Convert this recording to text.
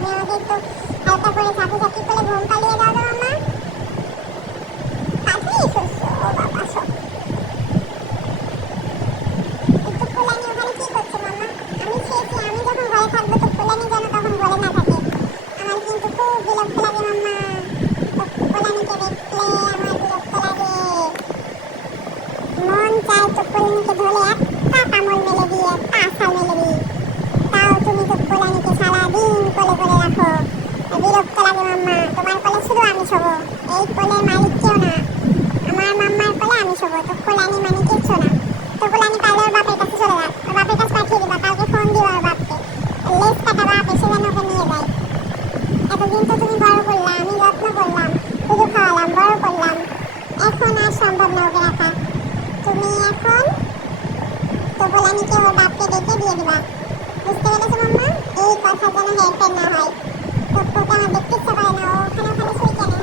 তুমি আমাকে একটু হালকা করে ঝাঁকি ঝাঁকি করে ঘুম পালিয়ে দাও তো মাম্মা কাজেই শুনছো ও বাবা সব একটু ফুলানি ওখানে কি করছে মাম্মা আমি খেয়েছি আমি যখন ঘরে থাকব তো ফুলানি যেন তখন ঘরে না থাকে আমার কিন্তু খুব বিরক্ত লাগে মাম্মা ফুলানিকে দেখলে আমার বিরক্ত লাগে মন ধরে একটা কামড় মেলে দিয়ে একটা আশাল মেলে দিই তাও তুমি তো ফুলানিকে সারাদিন কোলে করে রাখো বিরক্ত লাগে মাম্মা তোমার কোলে শুধু আমি শোবো। এই কোলের মালিক কেউ না। আমার মাম্মার কোলে আমি শোবো। তো ফুলানি মানে কিচ্ছু না। তো ফুলানি পারলে ওর বাপের কাছে চলে যাক ওর বাপের কাছে পাঠিয়ে দিবা। কালকে ফোন দিবা ওর বাপকে। লেজ কাটা বাপ এসে যেন ওকে নিয়ে যায়। এতদিন তো তুমি বড় করলাম আমি যত্ন করলাম শুধু খাওয়ালাম, বড় করলাম। এখন আর সম্ভব না ওকে রাখা। তুমি এখন তো ফুলানিকে ওর বাপকে ডেকে দিয়ে দিবা। বুঝতে পেরেছ মাম্মা? এই কথা যেন হেরফের না হয়। তো ওকে আমার দেখতে ইচ্ছা করে না ও ওখানে ওখানে শুই কেন হ্যাঁ ওখানে